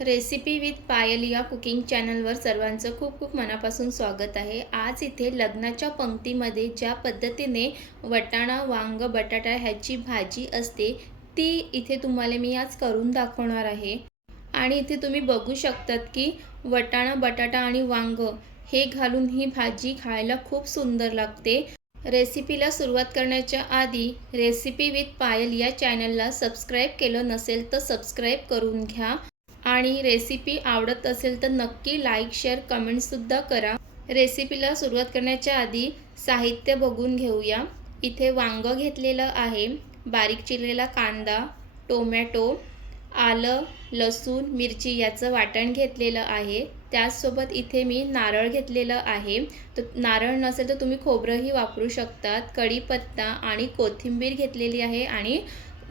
Recipe with पायल या cooking चॅनलवर सर्वांचं खूप खूप मनापासून स्वागत आहे. आज इथे लग्नाच्या पंक्तीमध्ये ज्या पद्धतीने वटाणा वांग बटाटा ह्याची भाजी असते ती इथे तुम्हाला मी आज करून दाखवणार आहे. आणि इथे तुम्ही बघू शकतात की वटाणा बटाटा आणि वांग हे घालून ही भाजी खायला खूप सुंदर लागते. रेसिपीला सुरुवात करण्याच्या आधी रेसिपी विथ पायल या चॅनलला सबस्क्राईब केलं नसेल तर सबस्क्राईब करून घ्या. आणि रेसिपी आवडत असेल तर नक्की लाईक शेअर कमेंटसुद्धा करा. रेसिपीला सुरुवात करण्याच्या आधी साहित्य बघून घेऊया. इथे वांगं घेतलेलं आहे. बारीक चिरलेला कांदा टोमॅटो आलं लसूण मिरची याचं वाटण घेतलेलं आहे. त्याचसोबत इथे मी नारळ घेतलेलं आहे. तर नारळ नसेल तर तुम्ही खोबरंही वापरू शकतात. कढीपत्ता आणि कोथिंबीर घेतलेली आहे आणि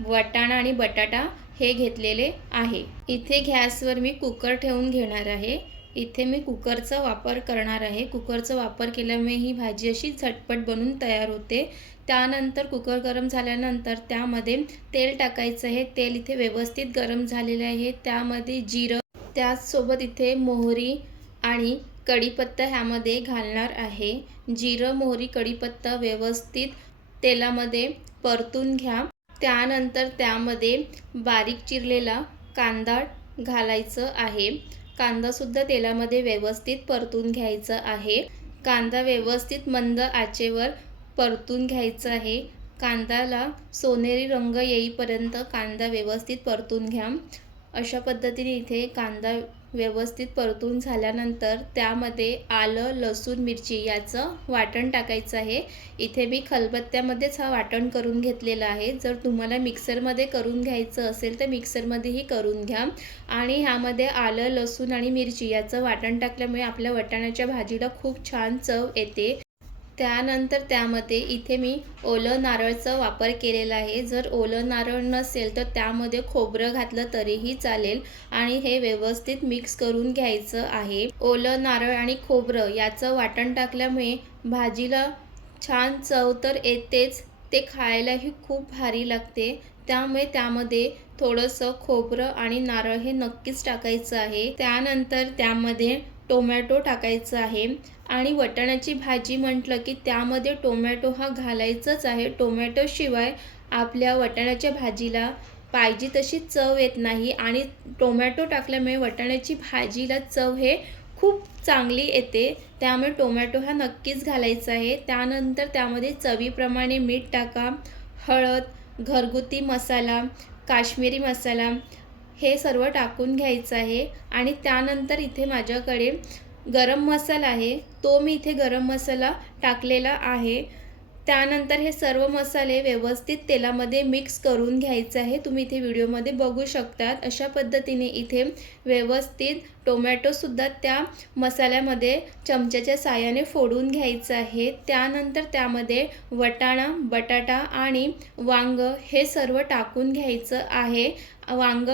वटाणा आणि बटाटा हे घेतलेले आहे. इथे गॅसवर मी कुकर ठेवून घेणार आहे. इथे मी कुकरचा वापर करणार आहे. कुकरचा वापर केल्यामुळे ही भाजी अशी झटपट बनून तयार होते. त्यानंतर कुकर गरम झाल्यानंतर त्यामध्ये तेल टाकायचं आहे. तेल इथे व्यवस्थित गरम झालेले आहे. त्यामध्ये जिरं त्याचसोबत इथे मोहरी आणि कढीपत्ता ह्यामध्ये घालणार आहे. जिरं मोहरी कढीपत्ता व्यवस्थित तेलामध्ये परतून घ्या. त्यानंतर त्यामध्ये बारीक चिरलेला कांदा घालायचं आहे. कांदासुद्धा तेलामध्ये व्यवस्थित परतून घ्यायचं आहे. कांदा व्यवस्थित मंद आचेवर परतून घ्यायचं आहे. कांद्याला सोनेरी रंग येईपर्यंत कांदा व्यवस्थित परतून घ्या. अशा पद्धतीने इथे कांदा व्यवस्थित परतून झाल्यानंतर त्यामध्ये आलं लसूण मिरची याचं वाटण टाकायचं आहे. इथे मी खलबत्त्यामध्येच हा वाटण करून घेतलेला आहे. जर तुम्हाला मिक्सरमध्ये करून घ्यायचं असेल तर मिक्सरमध्येही करून घ्या. आणि ह्यामध्ये आलं लसूण आणि मिरची याचं वाटण टाकल्यामुळे आपल्या वटाण्याच्या भाजीला खूप छान चव येते. त्यानंतर त्यामध्ये इथे मी ओलं नारळचा वापर केलेला आहे. जर ओलं नारळ नसेल तर त्यामध्ये खोबरं घातलं तरीही चालेल आणि हे व्यवस्थित मिक्स करून घ्यायचं आहे. ओलं नारळ आणि खोबरं याचं वाटण टाकल्यामुळे भाजीला छान चव तर येतेच. ते खायलाही खूप भारी लागते. त्यामुळे त्यामध्ये थोडंसं खोबरं आणि नारळ हे नक्कीच टाकायचं आहे. त्यानंतर त्यामध्ये टोमॅटो टाकायचं आहे. आणि वटाण्याची भाजी म्हटलं की त्यामध्ये टोमॅटो हा घालायचाच आहे. टोमॅटोशिवाय आपल्या वटाण्याच्या भाजीला पाहिजे तशी चव येत नाही आणि टोमॅटो टाकल्यामुळे वटाण्याची भाजीला चव हे खूप चांगली येते. त्यामुळे टोमॅटो हा नक्कीच घालायचा आहे. त्यानंतर त्यामध्ये चवीप्रमाणे मीठ टाका. हळद घरगुती मसाला काश्मीरी मसाला हे सर्व टाकून घ्यायचं आहे. आणि त्यानंतर इथे माझ्याकडे गरम मसाला आहे तो मी इथे गरम मसाला टाकलेला आहे. त्यानंतर हे सर्व मसाले व्यवस्थित तेलामध्ये मिक्स करून घ्यायचं आहे. तुम्ही इथे व्हिडिओमध्ये बघू शकतात. अशा पद्धतीने इथे व्यवस्थित टोमॅटोसुद्धा त्या मसाल्यामध्ये चमच्याच्या साह्याने फोडून घ्यायचं आहे त्यानंतर त्यामध्ये वटाणा बटाटा आणि वांग हे सर्व टाकून घ्यायचं आहे. वांग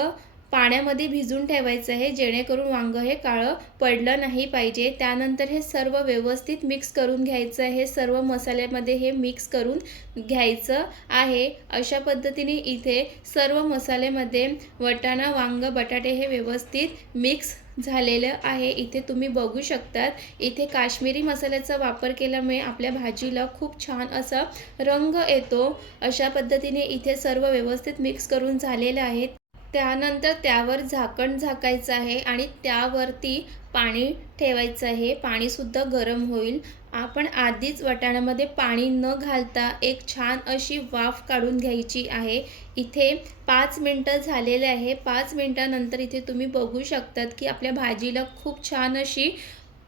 पाण्यामध्ये भिजून ठेवायचं आहे जेणेकरून वांग हे काळं पडलं नाही पाहिजे. त्यानंतर हे सर्व व्यवस्थित मिक्स करून घ्यायचं आहे. सर्व मसाल्यामध्ये हे मिक्स करून घ्यायचं आहे. अशा पद्धतीने इथे सर्व मसाल्यामध्ये वटाणा वांग बटाटे हे व्यवस्थित मिक्स झालेलं आहे. इथे तुम्ही बघू शकतात इथे काश्मीरी मसाल्याचा वापर केल्यामुळे आपल्या भाजीला खूप छान असा रंग येतो. अशा पद्धतीने इथे सर्व व्यवस्थित मिक्स करून झालेलं आहे. त्यानंतर त्यावर झाकण झाकायचं आहे आणि त्यावरती पाणी ठेवायचं आहे. पाणीसुद्धा गरम होईल. आपण आधीच वटाण्यामध्ये पाणी न घालता एक छान अशी वाफ काढून घ्यायची आहे. इथे पाच मिनटं झालेले आहे. पाच मिनटानंतर इथे तुम्ही बघू शकतात की आपल्या भाजीला खूप छान अशी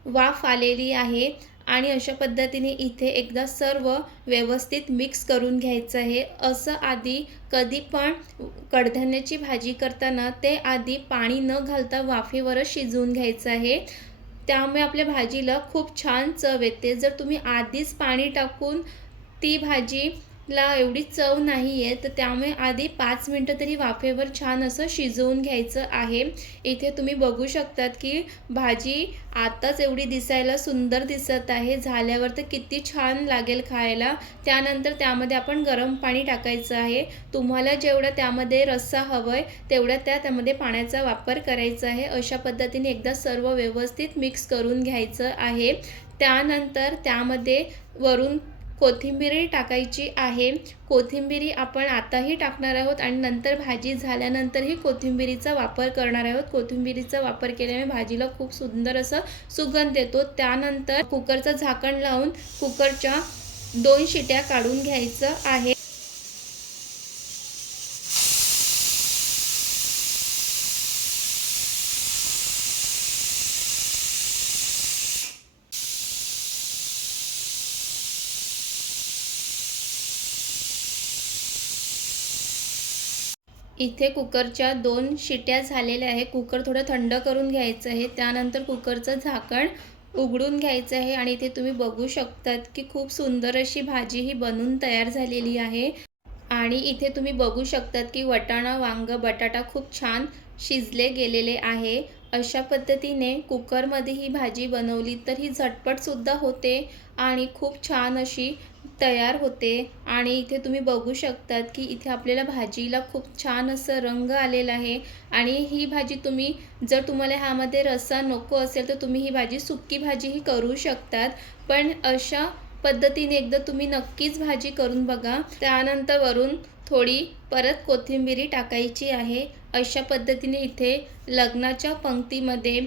वाफ आलेली आहे. आणि अशा पद्धतीने इथे एकदा सर्व व्यवस्थित मिक्स करून घ्यायचं आहे. असं आधी कधी पण कडधान्याची भाजी करताना ते आधी पाणी न घालता वाफेवरच शिजवून घ्यायचं आहे. त्यामुळे आपल्या भाजीला खूप छान चव येते. जर तुम्ही आधीच पाणी टाकून ती भाजी ला एवढी चव नाही आहे तर त्यामुळे आधी पाच मिनटं तरी वाफेवर छान असं शिजवून घ्यायचं आहे. इथे तुम्ही बघू शकतात की भाजी आताच एवढी दिसायला सुंदर दिसत आहे. झाल्यावर तर किती छान लागेल खायला. त्यानंतर त्यामध्ये आपण गरम पाणी टाकायचं आहे. तुम्हाला जेवढं त्यामध्ये रस्सा हवं आहे तेवढ्या त्या त्यामध्ये पाण्याचा वापर करायचा आहे. अशा पद्धतीने एकदा सर्व व्यवस्थित मिक्स करून घ्यायचं आहे. त्यानंतर त्यामध्ये वरून कोथिंबीरही टाकायची आहे. कोथिंबीरी आपण आताही टाकणार आहोत आणि नंतर भाजी झाल्यानंतरही कोथिंबीरीचा वापर करणार आहोत. कोथिंबीरीचा वापर केल्याने भाजीला खूप सुंदर असं सुगंध येतो. त्यानंतर कुकरचं झाकण लावून कुकरच्या दोन शिट्या काढून घ्यायचं आहे. इथे कुकरच्या दोन शिट्या झालेल्या आहे कुकर थोडं थंड करून घ्यायचं आहे. त्यानंतर कुकरचं झाकण उघडून घ्यायचं आहे आणि इथे तुम्ही बघू शकतात की खूप सुंदर अशी भाजी ही बनून तयार झालेली आहे. आणि इथे तुम्ही बघू शकतात की वटाणा वांग बटाटा खूप छान शिजले गेलेले आहे. अशा पद्धतीने कुकरमध्ये ही भाजी बनवली तर ही झटपटसुद्धा होते आणि खूप छान अशी तयार होते. आणि इथे तुम्ही बघू शकतात की इथे आपल्याला भाजीला खूप छान असं रंग आलेला आहे. आणि ही भाजी तुम्ही जर तुम्हाला ह्यामध्ये रस्सा नको असेल तर तुम्ही ही भाजी सुक्की भाजीही करू शकतात. पण अशा पद्धतीने एकदा तुम्ही नक्कीच भाजी करून बघा. त्यानंतर वरून थोडी परत कोथिंबिरी टाकायची आहे. अशा पद्धतीने इथे लग्नाच्या पंक्तीमध्ये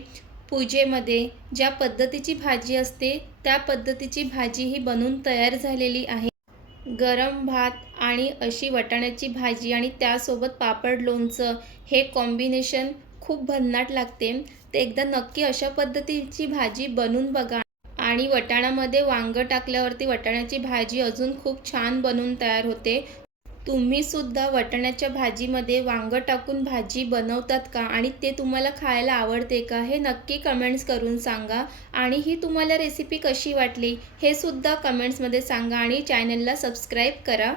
पूजेमध्ये ज्या पद्धतीची भाजी असते त्या पद्धतीची भाजी ही बनून तयार झालेली आहे. गरम भात आणि अशी वाटाण्याची भाजी आणि त्यासोबत पापड लोणचं हे कॉम्बिनेशन खूप भन्नाट लागते. ते एकदा नक्की अशा पद्धतीची भाजी बनवून बघा. आणि वटाणामध्ये वांगं टाकल्यावरती वटाण्याची भाजी अजून खूप छान बनून तयार होते. तुम्ही सुद्धा वाटाण्याच्या भाजीमध्ये वांगं टाकून भाजी बनवतात का? आणि ते तुम्हाला खायला आवडते का? हे नक्की कमेंट्स करून सांगा. आणि ही तुम्हाला रेसिपी कशी वाटली हे सुद्धा कमेंट्समध्ये सांगा आणि चॅनलला सबस्क्राईब करा.